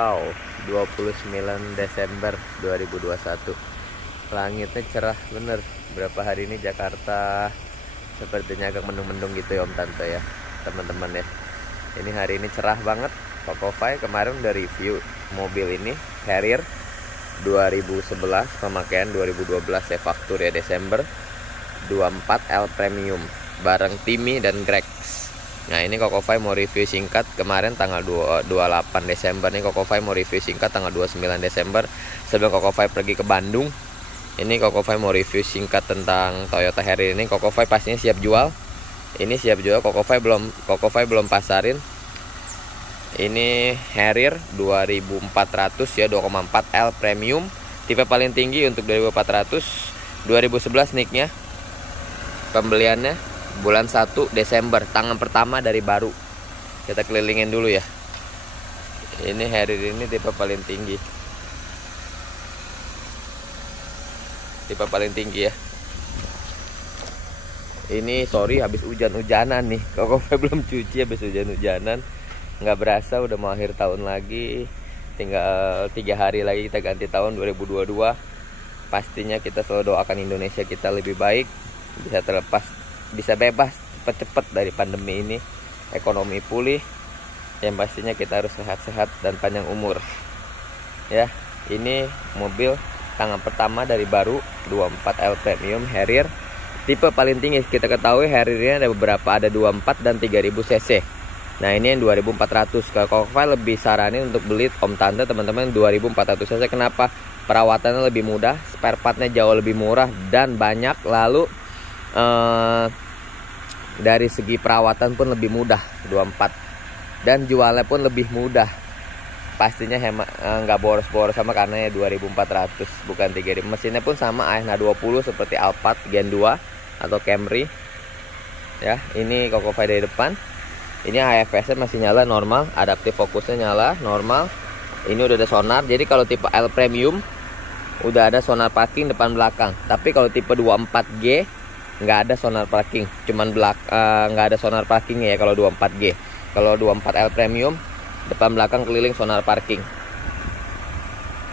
Wow, 29 Desember 2021. Langitnya cerah bener. Berapa hari ini Jakarta sepertinya agak mendung-mendung gitu ya Om Tante ya, teman-teman ya. Ini hari ini cerah banget. Kokofai kemarin udah review mobil ini, Harrier 2011, pemakaian 2012 ya, faktur ya Desember 24 L Premium bareng Timmy dan Greg. Nah ini Kokofai mau review singkat kemarin tanggal 28 Desember nih. Kokofai mau review singkat tanggal 29 Desember sebelum Kokofai pergi ke Bandung. Ini Kokofai mau review singkat tentang Toyota Harrier ini. Kokofai pastinya siap jual. Ini siap jual, Kokofai belum pasarin. Ini Harrier 2400 ya, 2,4 L Premium, tipe paling tinggi untuk 2400. 2011 nicknya. Pembeliannya bulan 1 Desember, tangan pertama dari baru. Kita kelilingin dulu ya. Ini Harrier ini tipe paling tinggi. Tipe paling tinggi ya. Ini sorry habis hujan-hujanan nih. Kokofai belum cuci habis hujan-hujanan. Nggak berasa udah mau akhir tahun lagi. Tinggal 3 hari lagi kita ganti tahun 2022. Pastinya kita selalu doakan Indonesia kita lebih baik, bisa terlepas, bisa bebas cepet-cepet dari pandemi ini, ekonomi pulih, yang pastinya kita harus sehat-sehat dan panjang umur ya. Ini mobil tangan pertama dari baru, 24 L Premium Harrier, tipe paling tinggi. Kita ketahui Harrier ada beberapa, ada 24 dan 3000 cc. Nah ini yang 2400. Kalau Kokofai lebih saranin untuk beli Om Tante teman-teman 2400 cc. Kenapa? Perawatannya lebih mudah, spare partnya jauh lebih murah dan banyak. Lalu dari segi perawatan pun lebih mudah 24, dan jualnya pun lebih mudah. Pastinya hemat, nggak boros-boros sama karena ya 2400 bukan 3000. Mesinnya pun sama AHN 20 seperti Alphard Gen 2 atau Camry ya. Ini Kokofai dari depan. Ini AFS nya masih nyala normal, adaptif fokusnya nyala normal. Ini udah ada sonar. Jadi kalau tipe L Premium udah ada sonar parking depan belakang. Tapi kalau tipe 24G nggak ada sonar parking, cuman nggak ada sonar parking ya kalau 24G. Kalau 24L Premium depan belakang keliling sonar parking.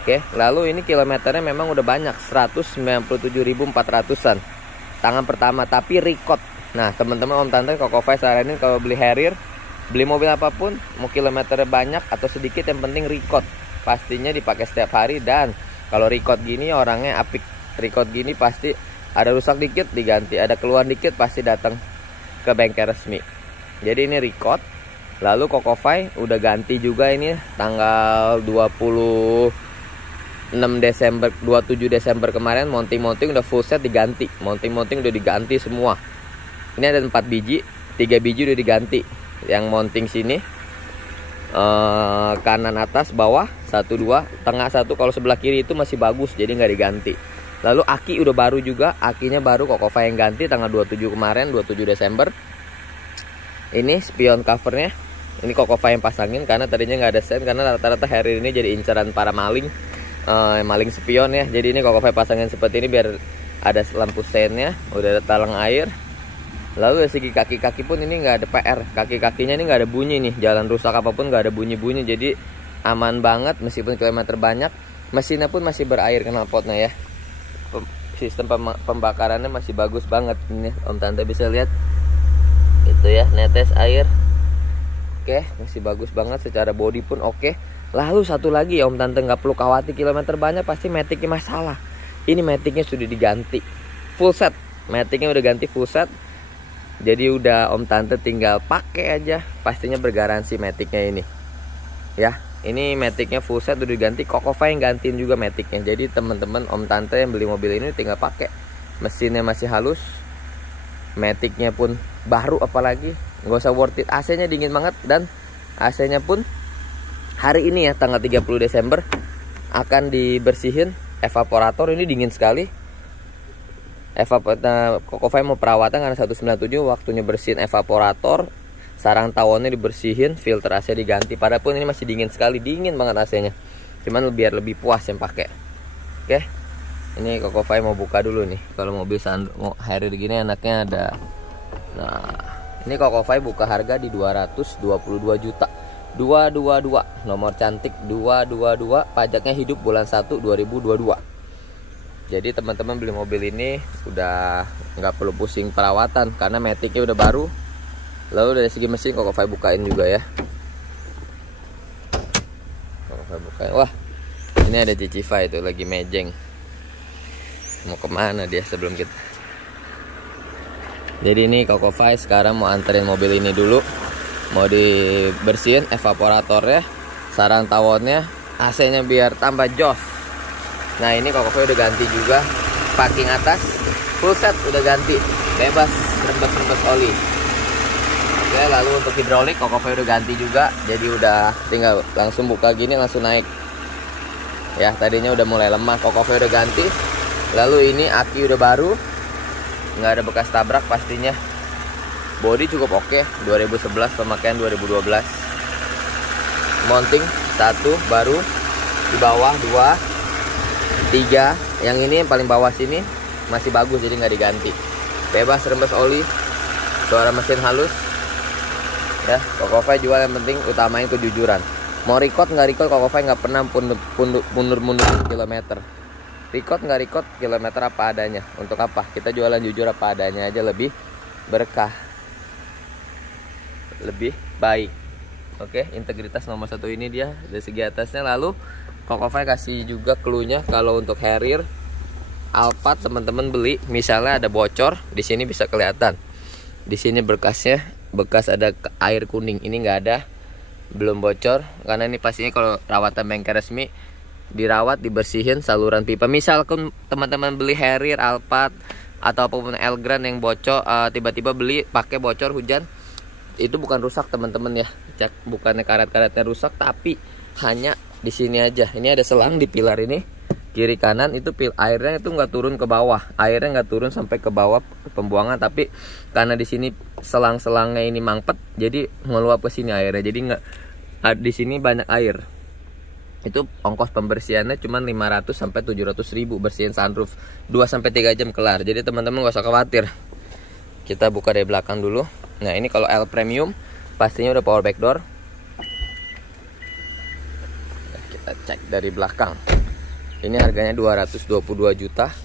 Oke, lalu ini kilometernya memang udah banyak, 197.400-an tangan pertama, tapi record. Nah teman-teman, Om Tante Kokofai saranin kalau beli Harrier, beli mobil apapun, mau kilometernya banyak atau sedikit, yang penting record. Pastinya dipakai setiap hari, dan kalau record gini orangnya apik. Record gini pasti ada rusak dikit diganti, ada keluar dikit pasti datang ke bengkel resmi. Jadi ini record. Lalu Kokofai udah ganti juga ini tanggal 27 Desember kemarin, mounting udah full set diganti. Mounting udah diganti semua. Ini ada 4 biji, 3 biji udah diganti. Yang mounting sini kanan atas bawah 1 2, tengah 1, kalau sebelah kiri itu masih bagus jadi nggak diganti. Lalu aki udah baru juga, akinya baru Kokofai yang ganti tanggal 27 kemarin, 27 Desember. Ini spion covernya, ini Kokofai yang pasangin karena tadinya nggak ada sen, karena rata-rata Harrier ini jadi incaran para maling, maling spion ya. Jadi ini Kokofai pasangin seperti ini biar ada lampu sennya, udah ada talang air. Lalu dari segi kaki-kaki pun ini nggak ada PR, kaki-kakinya ini nggak ada bunyi nih, jalan rusak apapun nggak ada bunyi-bunyi, jadi aman banget meskipun kilometer banyak. Mesinnya pun masih berair knalpotnya ya. Sistem pembakarannya masih bagus banget. Ini Om Tante bisa lihat itu ya, netes air. Oke, masih bagus banget, secara body pun oke. Lalu satu lagi ya Om Tante, nggak perlu khawatir kilometer banyak pasti maticnya masalah. Ini maticnya sudah diganti full set, maticnya udah ganti full set. Jadi udah Om Tante tinggal pakai aja, pastinya bergaransi maticnya ini ya. Ini maticnya full set udah diganti, Kokofai yang gantiin juga maticnya. Jadi teman-teman Om Tante yang beli mobil ini tinggal pakai. Mesinnya masih halus, maticnya pun baru, apalagi nggak usah worth it. AC nya dingin banget, dan AC nya pun hari ini ya tanggal 30 Desember akan dibersihin evaporator. Ini dingin sekali. Kokofai mau perawatan karena 197, waktunya bersihin evaporator, sarang tawonnya dibersihin, filter AC diganti. Padahal pun ini masih dingin sekali, dingin banget AC-nya. Cuman biar lebih puas yang pakai. Oke. Ini Kokofai mau buka dulu nih. Kalau mobil Harrier gini enaknya ada. Nah, ini Kokofai buka harga di 222 juta. 222, nomor cantik 222, pajaknya hidup bulan 1 2022. Jadi teman-teman beli mobil ini udah nggak perlu pusing perawatan karena maticnya udah baru. Lalu dari segi mesin Kokofai bukain juga ya. Kokofai bukain. Wah, ini ada Ciciva itu lagi mejeng. Mau kemana dia sebelum kita? Jadi ini Kokofai sekarang mau anterin mobil ini dulu. Mau dibersihin evaporatornya, sarang tawonnya, AC-nya biar tambah jos. Nah ini Kokofai udah ganti juga, parking atas full set udah ganti, bebas rembes-rembes oli. Oke, lalu untuk hidrolik Kokofai udah ganti juga, jadi udah tinggal langsung buka gini langsung naik. Ya tadinya udah mulai lemah, Kokofai udah ganti. Lalu ini aki udah baru, nggak ada bekas tabrak pastinya. Body cukup oke, 2011 pemakaian 2012. Mounting 1 baru, di bawah 2, 3. Yang ini yang paling bawah sini masih bagus jadi nggak diganti. Bebas rembes oli, suara mesin halus. Ya, Kokofai jual yang penting utamain kejujuran. Mau record nggak record, Kokofai nggak pernah mundur-mundur kilometer. Record nggak record, kilometer apa adanya. Untuk apa? Kita jualan jujur apa adanya aja, lebih berkah, lebih baik. Oke, integritas nomor 1 ini dia dari segi atasnya. Lalu Kokofai kasih juga clue-nya kalau untuk Harrier Alphard teman-teman beli, misalnya ada bocor di sini bisa kelihatan. Di sini berkasnya, bekas ada air kuning. Ini nggak ada, belum bocor karena ini pastinya kalau rawatan bengkel resmi dirawat, dibersihin saluran pipa. Misalkan teman-teman beli Harrier, Alphard ataupun Elgrand yang bocor, tiba-tiba beli pakai bocor hujan, itu bukan rusak teman-teman ya, cek bukannya karet-karetnya rusak, tapi hanya di sini aja. Ini ada selang di pilar ini kiri kanan, itu airnya itu nggak turun ke bawah, airnya nggak turun sampai ke bawah pembuangan, tapi karena di sini selang-selangnya ini mangpet, jadi ngeluap ke sini airnya, jadi nggak di sini banyak air. Itu ongkos pembersihannya cuma 500 sampai 700 ribu bersihin sunroof, 2-3 jam kelar. Jadi teman-teman nggak usah khawatir. Kita buka dari belakang dulu. Nah ini kalau L Premium pastinya udah power back door. Kita cek dari belakang. Ini harganya 222 juta.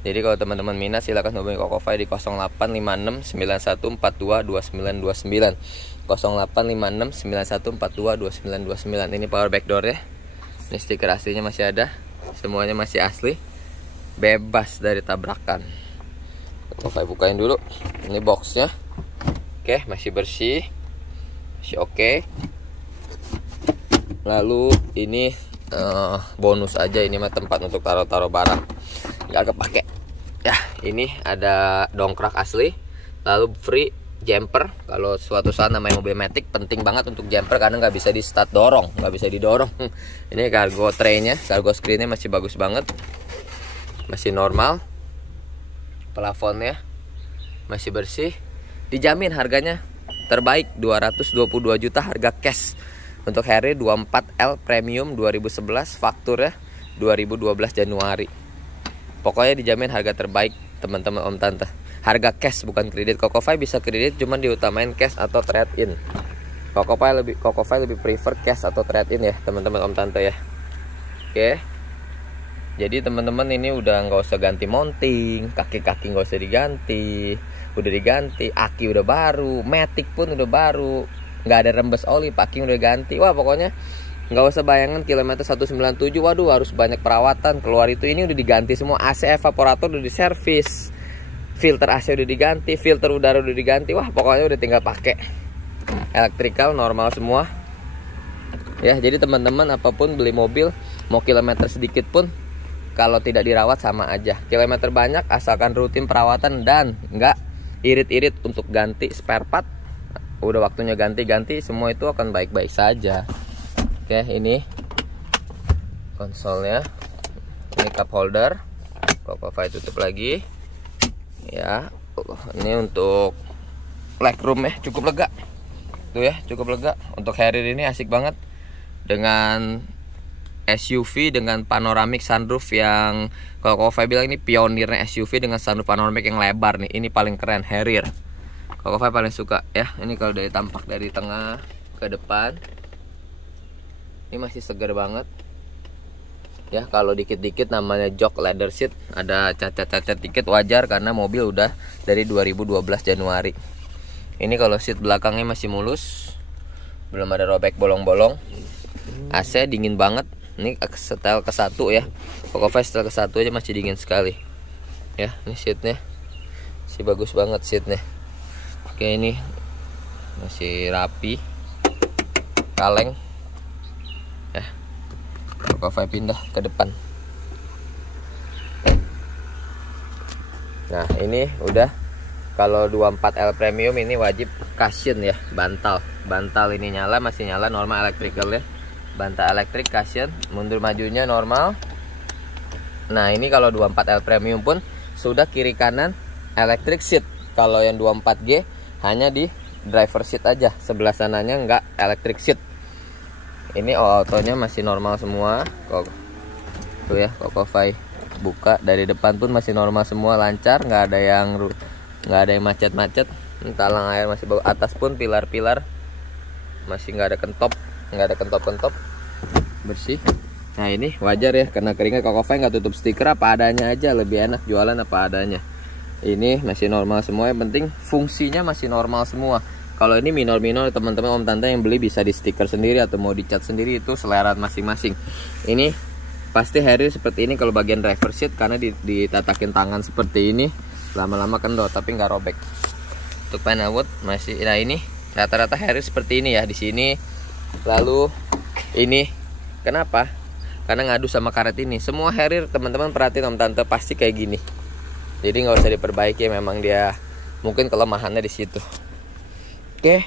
Jadi kalau teman-teman minat silahkan hubungi Kokofai di 0856 9142 2929. 0856 9142 2929. Ini power back door ya. Ini stiker aslinya masih ada. Semuanya masih asli. Bebas dari tabrakan. Kokofai bukain dulu. Ini boxnya. Oke, masih bersih, masih oke. Lalu ini bonus aja, ini mah tempat untuk taruh-taruh barang, nggak kepake. Ya, ini ada dongkrak asli. Lalu free jumper. Kalau suatu saat namanya mobil matic, penting banget untuk jumper karena nggak bisa di start dorong, nggak bisa didorong. Ini cargo tray-nya, cargo screen-nya masih bagus banget, masih normal. Plafonnya masih bersih. Dijamin harganya terbaik 222 juta harga cash. Untuk Harrier 24L Premium 2011, fakturnya 2012 Januari. Pokoknya dijamin harga terbaik teman-teman om tante. Harga cash bukan kredit. Kokofai bisa kredit, cuman diutamain cash atau trade in. Kokofai lebih prefer cash atau trade in ya teman-teman om tante ya. Oke. Jadi teman-teman ini udah nggak usah ganti mounting, kaki-kaki nggak usah diganti, udah diganti, aki udah baru, matic pun udah baru, nggak ada rembes oli, parking udah ganti. Wah pokoknya nggak usah bayangan kilometer 197, waduh harus banyak perawatan keluar itu. Ini udah diganti semua, AC evaporator udah diservis, filter AC udah diganti, filter udara udah diganti. Wah pokoknya udah tinggal pakai. Elektrikal normal semua. Ya jadi teman-teman apapun beli mobil, mau kilometer sedikit pun kalau tidak dirawat sama aja. Kilometer banyak asalkan rutin perawatan dan nggak irit-irit untuk ganti spare part. Udah waktunya ganti-ganti, semua itu akan baik-baik saja. Oke, ini konsolnya. Ini cup holder. Kokofai tutup lagi. Ya, ini untuk legroom ya, cukup lega. Tuh ya, cukup lega. Untuk Harrier ini asik banget dengan SUV dengan panoramic sunroof yang kalau Kokofai bilang ini pionirnya SUV dengan sunroof panoramic yang lebar nih. Ini paling keren Harrier. Kokofai paling suka ya. Ini kalau dari tampak dari tengah ke depan Ini masih segar banget. Ya, kalau dikit-dikit namanya jok leather seat, ada cacat-cacat dikit wajar karena mobil udah dari 2012 Januari. Ini kalau seat belakangnya masih mulus, belum ada robek bolong-bolong. AC dingin banget. Ini setel ke-1 ya. Pokoknya setel ke-1 aja masih dingin sekali. Ya, ini seatnya masih bagus banget seatnya. Oke, ini masih rapi, kaleng. Ya, Pokoknya pindah ke depan. Nah, ini udah. Kalau 24L Premium ini wajib cushion ya, bantal. Bantal ini nyala, masih nyala normal electrical ya. Bantal elektrik, cushion, mundur majunya normal. Nah, ini kalau 24L Premium pun sudah kiri kanan electric seat. Kalau yang 24G hanya di driver seat aja, sebelah sananya enggak electric seat. Ini autonya masih normal semua. Tuh ya, Kokofai buka dari depan pun masih normal semua, lancar, nggak ada yang macet-macet. Ini talang air masih bagus. Atas pun pilar-pilar masih nggak ada kentop, bersih. Nah, ini wajar ya, karena keringat. Kokofai nggak tutup stiker, apa adanya aja, lebih enak jualan apa adanya. Ini masih normal semua, yang penting fungsinya masih normal semua. Kalau ini minor-minor, teman-teman om tante yang beli bisa di stiker sendiri atau mau dicat sendiri, itu selera masing-masing. Ini pasti Harrier seperti ini kalau bagian driver seat, karena ditatakin tangan seperti ini, lama-lama kendor tapi nggak robek. Untuk panel wood masih, nah ini rata-rata Harrier seperti ini ya di sini. Lalu ini kenapa? Karena ngadu sama karet ini. Semua Harrier teman-teman perhatiin om tante pasti kayak gini. Jadi nggak usah diperbaiki, memang dia mungkin kelemahannya di situ. Oke,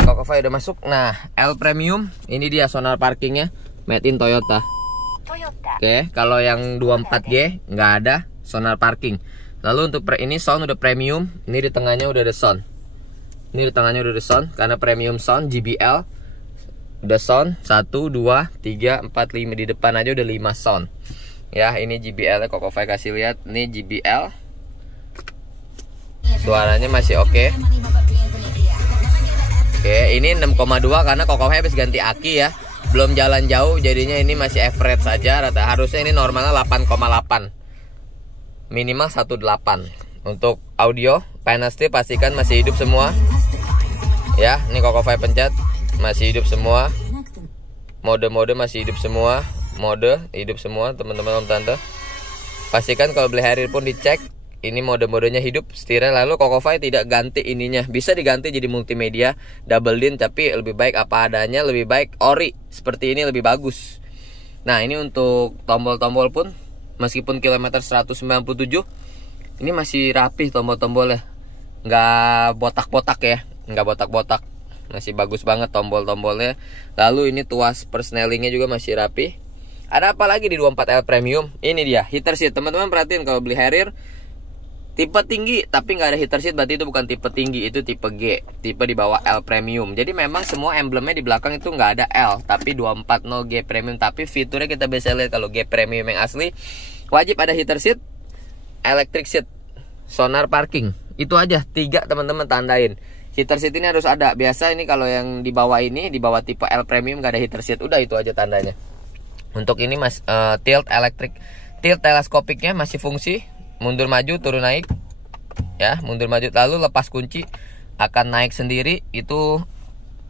Kokofai udah masuk. Nah, L Premium ini dia sonar parkingnya made in Toyota. Oke, kalau yang 24G nggak ada sonar parking. Lalu untuk ini sound udah premium. Ini di tengahnya udah ada sound. Ini di tengahnya udah ada sound karena premium sound JBL. Udah sound 1, 2, 3, 4, 5. Di depan aja udah 5 sound. Ya, ini JBL nya Kokofai kasih lihat. Ini JBL. Suaranya masih oke. Oke, ini 6,2 karena Kokofai habis ganti aki ya. Belum jalan jauh, jadinya ini masih average saja. Harusnya ini normalnya 8,8. Minimal 1,8. Untuk audio, panel strip pastikan masih hidup semua. Ya, ini Kokofai pencet masih hidup semua. Mode-mode masih hidup semua. Mode hidup semua, teman-teman om tante. Pastikan kalau beli Harrier pun dicek. Ini mode-modenya hidup setirnya. Lalu Kokofai tidak ganti ininya. Bisa diganti jadi multimedia double din, tapi lebih baik apa adanya, lebih baik ori. Seperti ini lebih bagus. Nah, ini untuk tombol-tombol pun meskipun kilometer 197, ini masih rapih tombol-tombolnya. Nggak botak-botak ya, nggak botak-botak. Masih bagus banget tombol-tombolnya. Lalu ini tuas persnelingnya juga masih rapi. Ada apa lagi di 24L Premium? Ini dia heater seat. Teman-teman perhatiin kalau beli Harrier tipe tinggi tapi nggak ada heater seat, berarti itu bukan tipe tinggi, itu tipe G, tipe di bawah L Premium. Jadi memang semua emblemnya di belakang itu nggak ada L, tapi 240 G Premium. Tapi fiturnya kita bisa lihat kalau G Premium yang asli wajib ada heater seat, electric seat, sonar parking. Itu aja 3 teman-teman tandain. Heater seat ini harus ada. Biasa ini kalau yang di bawah ini, di bawah tipe L Premium nggak ada heater seat. Udah itu aja tandanya. Untuk ini tilt electric, tilt teleskopiknya masih fungsi. Mundur maju, turun naik. Ya, mundur maju. Lalu lepas kunci akan naik sendiri. Itu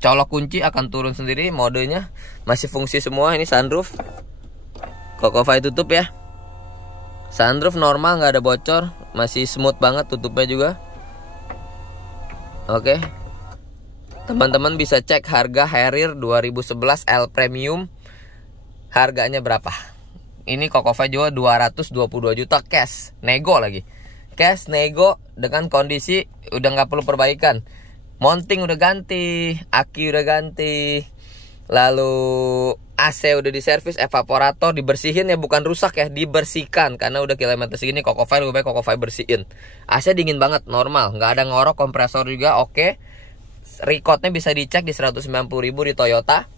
colok kunci akan turun sendiri. Modenya masih fungsi semua. Ini sunroof Kokofai tutup ya. Sunroof normal, nggak ada bocor. Masih smooth banget tutupnya juga. Oke, teman-teman bisa cek harga Harrier 2011 L Premium. Harganya berapa? Ini Kokofai jual 222 juta cash, nego lagi. Cash nego dengan kondisi udah nggak perlu perbaikan. Mounting udah ganti, aki udah ganti. Lalu AC udah diservis, evaporator dibersihin ya, bukan rusak ya, dibersihkan karena udah kilometer segini. Kokofai lebih baik Kokofai bersihin. AC dingin banget, normal, nggak ada ngorok, kompresor juga oke. Recordnya bisa dicek di 190.000 di Toyota.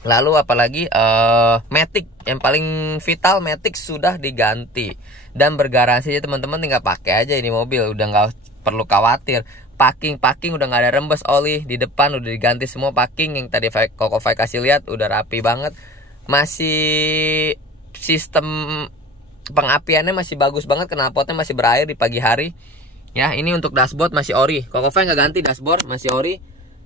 Lalu apalagi Matic yang paling vital, Matic sudah diganti dan bergaransi ya teman-teman, tinggal pakai aja ini mobil, udah nggak perlu khawatir. packing udah nggak ada rembes oli. Di depan udah diganti semua packing yang tadi Kokofy kasih lihat, udah rapi banget. Masih sistem pengapiannya masih bagus banget, knalpotnya masih berair di pagi hari. Ya, ini untuk dashboard masih ori. Kokofy nggak ganti dashboard, masih ori.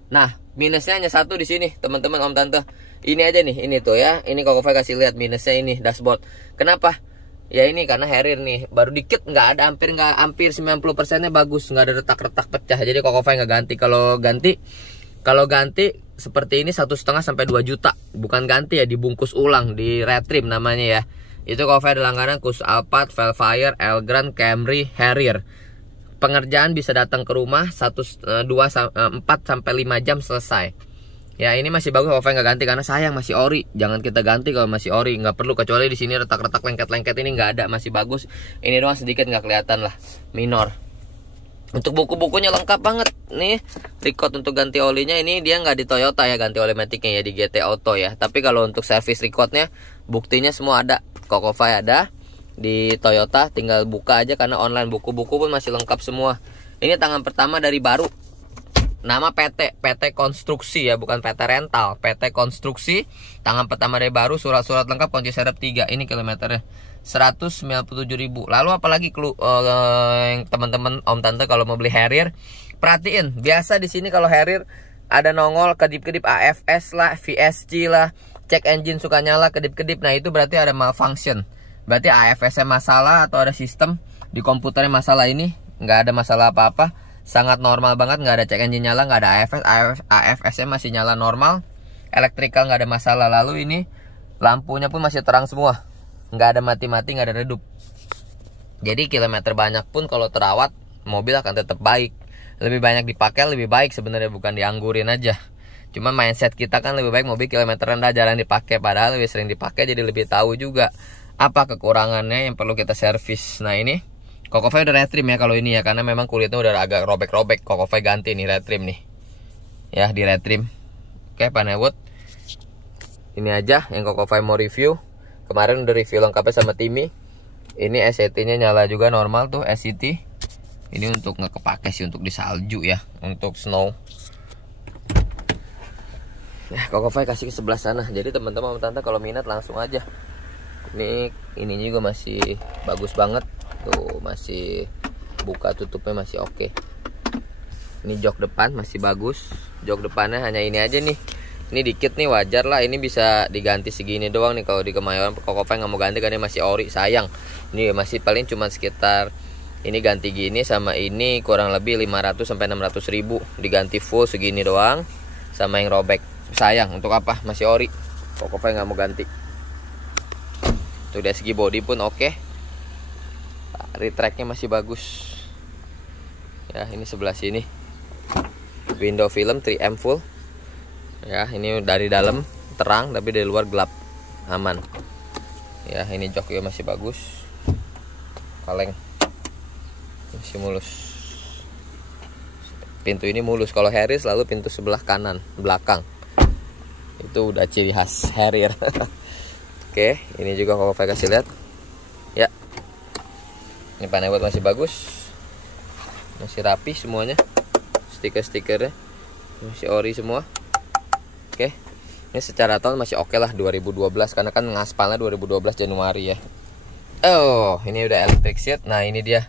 Nah, minusnya hanya satu di sini, teman-teman, om tante. Ini aja nih, ini tuh ya. Ini Kokofy kasih lihat minusnya ini dashboard. Kenapa? Ya ini karena Harrier nih, baru dikit nggak ada, hampir 90%-nya bagus, nggak ada retak-retak pecah. Jadi Kokofy nggak ganti. Kalau ganti seperti ini 1,5 sampai 2 juta. Bukan ganti ya, dibungkus ulang, di retrim namanya ya. Itu Kokofy ada langganan khusus Alphard, Velfire, Elgrand, Camry, Harrier. Pengerjaan bisa datang ke rumah 4 sampai 5 jam selesai. Ya ini masih bagus, Kokofy nggak ganti karena sayang masih ori. Jangan kita ganti kalau masih ori, nggak perlu, kecuali di sini retak-retak lengket-lengket ini nggak ada, masih bagus. Ini doang sedikit nggak kelihatan lah, minor. Untuk buku-bukunya lengkap banget nih. Record untuk ganti olinya ini dia nggak di Toyota ya, ganti oli maticnya ya di GT Auto ya. Tapi kalau untuk service recordnya buktinya semua ada. Kokofy ada di Toyota, tinggal buka aja karena online. Buku-buku pun masih lengkap semua. Ini tangan pertama dari baru. Nama PT Konstruksi ya, bukan PT Rental, PT Konstruksi. Tangan pertama dari baru, surat-surat lengkap, kunci serep 3. Ini kilometernya 197.000. Lalu apalagi yang teman-teman om tante kalau mau beli Harrier, perhatiin, biasa di sini kalau Harrier ada nongol kedip-kedip AFS lah, VSC lah, check engine suka nyala kedip-kedip. Nah, itu berarti ada malfunction. Berarti AFS-nya masalah atau ada sistem di komputernya masalah. Ini nggak ada masalah apa-apa. Sangat normal banget, nggak ada check engine nyala, nggak ada AFS-nya masih nyala normal, elektrikal nggak ada masalah. Lalu ini lampunya pun masih terang semua, nggak ada mati-mati, nggak ada redup. Jadi kilometer banyak pun kalau terawat mobil akan tetap baik. Lebih banyak dipakai lebih baik sebenarnya, bukan dianggurin aja. Cuma mindset kita kan lebih baik mobil kilometer rendah jarang dipakai, padahal lebih sering dipakai jadi lebih tahu juga apa kekurangannya yang perlu kita servis. Nah ini Kokofy udah retrim ya kalau ini ya, karena memang kulitnya udah agak robek-robek. Kokofy ganti nih, retrim nih ya, di retrim. Oke, Panewood, ini aja yang Kokofy mau review. Kemarin udah review lengkapnya sama Timmy. Ini SCT nya nyala juga normal tuh, SCT. Ini untuk nggak kepake sih, untuk di salju ya, untuk snow ya. Kokofy kasih ke sebelah sana. Jadi teman-teman tante kalau minat langsung aja. Ini juga masih bagus banget tuh, masih buka tutupnya masih oke. Ini jok depan masih bagus. Jok depannya hanya ini aja nih. Ini dikit nih, wajar lah. Ini bisa diganti segini doang nih kalau di Kemayoran. Kokofy nggak mau ganti karena masih ori, sayang. Ini masih paling cuma sekitar ini ganti gini sama ini kurang lebih 500 sampai 600 ribu. Diganti full segini doang sama yang robek. Sayang, untuk apa? Masih ori. Kokofy nggak mau ganti. Tuh dari segi body pun oke. Retracknya masih bagus. Ya, ini sebelah sini. Window film 3M full. Ya, ini dari dalam terang tapi dari luar gelap. Aman. Ya, ini joknya masih bagus. Kaleng masih mulus. Pintu ini mulus. Kalau Harrier selalu pintu sebelah kanan belakang. Itu udah ciri khas Harrier. Oke, ini juga Kokofy kasih lihat. Ya. Ini Panewood masih bagus. Masih rapi semuanya. Stiker-stikernya masih ori semua. Oke. Ini secara tahun masih oke lah, 2012 karena kan ngaspalnya 2012 Januari ya. Oh, ini udah electric seat. Nah, ini dia.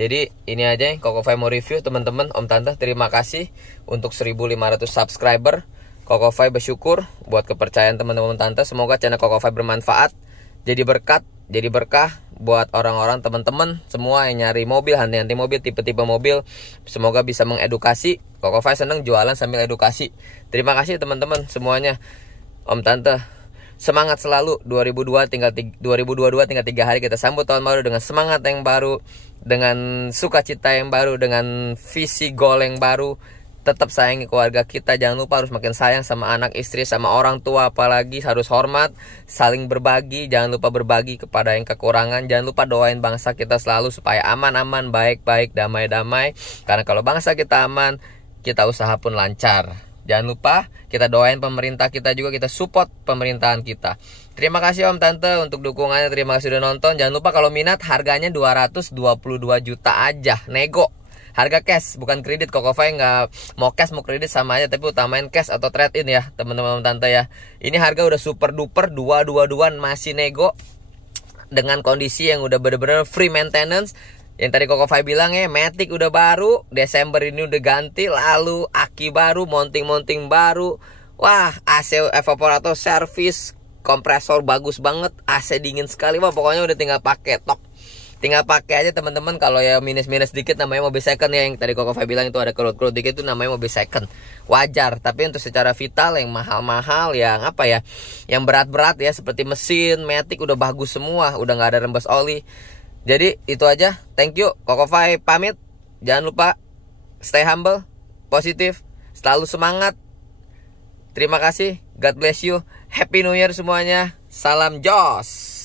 Jadi ini aja yang Kokofy mau review teman-teman. Om Tante terima kasih untuk 1.500 subscriber. Kokofy bersyukur buat kepercayaan teman-teman Tante. Semoga channel Kokofy bermanfaat, jadi berkat, jadi berkah buat orang-orang teman-teman semua yang nyari mobil, hanti-hanti mobil, tipe-tipe mobil. Semoga bisa mengedukasi. Kokofy seneng jualan sambil edukasi. Terima kasih teman-teman semuanya. Om Tante semangat selalu. 2022 tinggal 3 hari kita sambut tahun baru dengan semangat yang baru, dengan sukacita yang baru, dengan visi goal yang baru. Tetap sayangi keluarga kita, jangan lupa harus makin sayang sama anak, istri, sama orang tua, apalagi harus hormat, saling berbagi, jangan lupa berbagi kepada yang kekurangan, jangan lupa doain bangsa kita selalu supaya aman-aman, baik-baik, damai-damai, karena kalau bangsa kita aman, kita usaha pun lancar. Jangan lupa kita doain pemerintah kita juga, kita support pemerintahan kita. Terima kasih Om Tante untuk dukungannya, terima kasih sudah nonton. Jangan lupa kalau minat harganya 222 juta aja, nego. Harga cash bukan kredit. Kokofy nggak mau cash mau kredit sama aja, tapi utamain cash atau trade in ya teman-teman tante ya. Ini harga udah super duper 222-an masih nego dengan kondisi yang udah bener-bener free maintenance. Yang tadi Kokofy bilang ya, Matic udah baru, Desember ini udah ganti, lalu aki baru, mounting baru. Wah, AC evaporator service, kompresor bagus banget, AC dingin sekali. Wah, pokoknya udah tinggal pakai tok. Tinggal pakai aja teman-teman. Kalau ya minus-minus dikit namanya mobil second ya. Yang tadi Kokofy bilang itu ada kerut-kerut dikit itu namanya mobil second. Wajar. Tapi untuk secara vital yang mahal-mahal, yang apa ya, yang berat-berat ya, seperti mesin, Matic udah bagus semua, udah nggak ada rembes oli. Jadi itu aja. Thank you. Kokofy pamit. Jangan lupa stay humble, positif, selalu semangat. Terima kasih. God bless you. Happy New Year semuanya. Salam Jos.